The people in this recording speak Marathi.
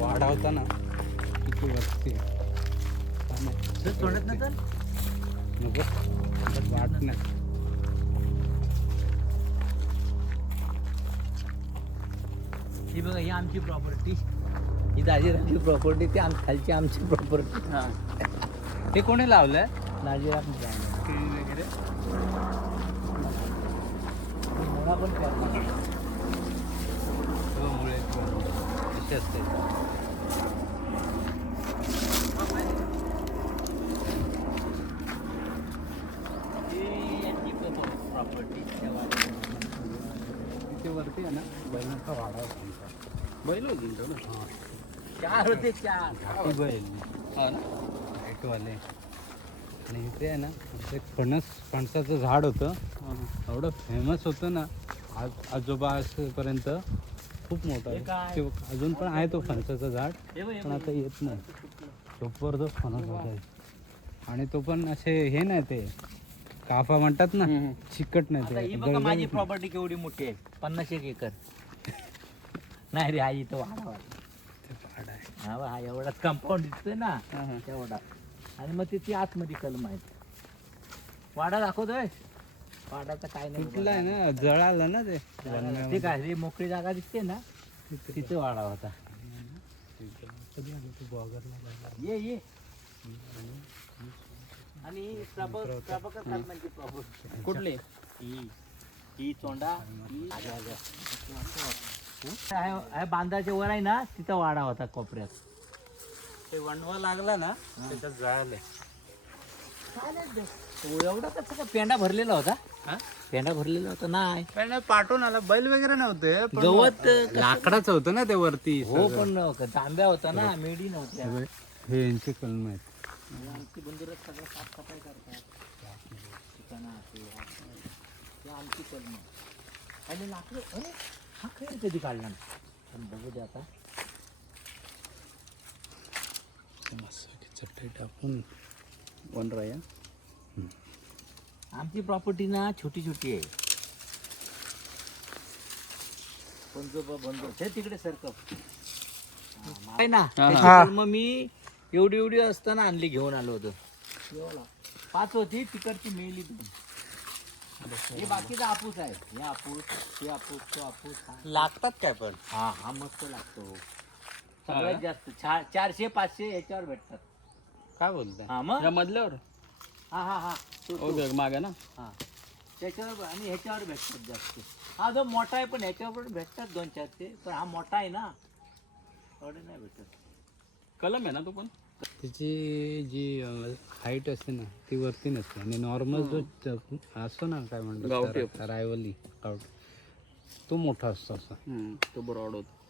वाडा होता ना किती वरती सोडत ना तर नको वाट नाही. ही बघा ही आमची प्रॉपर्टी, ही दाजीरामची प्रॉपर्टी, ती खालची आमची प्रॉपर्टी. हां हे कोणी लावलंय दाजीराम केळी वगैरे मला पण करणार. हो मुळे असे असते. प्रॉपर्टी तिथे वरती आहे ना बैलांचा वाडा होता. बैल होती ना हां चार होते, चार घाटी बैल हो ना. लाईटवाले. आणि इथे आहे ना एक फणसाचं झाड होतं. एवढं फेमस होतं ना आज आजोबा पर्यंत खूप मोठं हे काय? आहे. अजून पण आहे तो फणसाचं झाड हे बघ, हे पण बघ. आता येत नाही. जबरदस्त फणस होता आणि तो पण असे हे नाही ते काफा म्हणतात ना चिकट नाही आता ही ते बघा गळगळीत माझी नाही. प्रॉपर्टी केवढी मोठी आहे, 50 एकर. नाही रे, आई तो वाडा ते झाड आहे. हा बघ, हा एवढाच कंपाऊंड दिसतोय ना हां. तेवढा. आणि मग तिथे आतमध्ये कलम आहेत. वाडा दाखवतोय, वाडाचं काय नाही तुटलं आहे ना जळालं ना ते ते काय रे, मोकळी जागा दिसते ना तिथे वाडा होता. कधी आलं तू बॉगरला जायला? ये आणि प्रभाकर साहेबांची प्रॉपर्टी कुठले ही चोंडा ही बांधाच्या वर आहे ना, तिथं वाडा होता कोपऱ्यात. ते वणवा लागला ना त्याच्यात जळाले. एवढा कसं काय पेंडा भरलेला होता? हा? पेंडा भरलेला होता नाही, पण पाठवून आला. बैल वगैरे नव्हते पण गवत लाकडाचं होतं ना ते वरती. हो, पण तांब्या होता ना, मेडी नव्हत्या. हे यांचे कलम आहेत. आमची बंदरच सगळं साफसफाई करतात. ठिकाणं असे, हे आमची कलम. आणि लाकडं, अरे हा खेळ कधी काढला ना, पण बघू दे आता. मस्त चटई टाकून वनराया. आमची प्रॉपर्टी ना छोटी छोटी आहे. बंदो हे तिकडे सरकप आहे ना, मग मी एवढी असताना आणली, घेऊन आलो होतो. 5 होती, तिकडची मेली 2. हे बाकीचा हापूस आहे. हे हापूस, ते हापूस, तो हापूस. लागतात काय पण हा मस्त लागतो. सगळ्यात जास्त 400-500 याच्यावर भेटतात. काय बोलताय? हा मग मधल्यावर हा मागे ना. हा त्याच्यावर आणि ह्याच्यावर भेटतात जास्त. हा जो मोठा आहे पण ह्याच्यावर पण भेटतात 2-400, पण हा मोठा आहे ना, एवढे नाही भेटत. कलम आहे ना तो पण. त्याची जी हाईट असते ना ती वरती नसते आणि नॉर्मल जो असतो ना काय म्हणतात रायवली तो मोठा असतो असा. तो ब्रॉड होतो.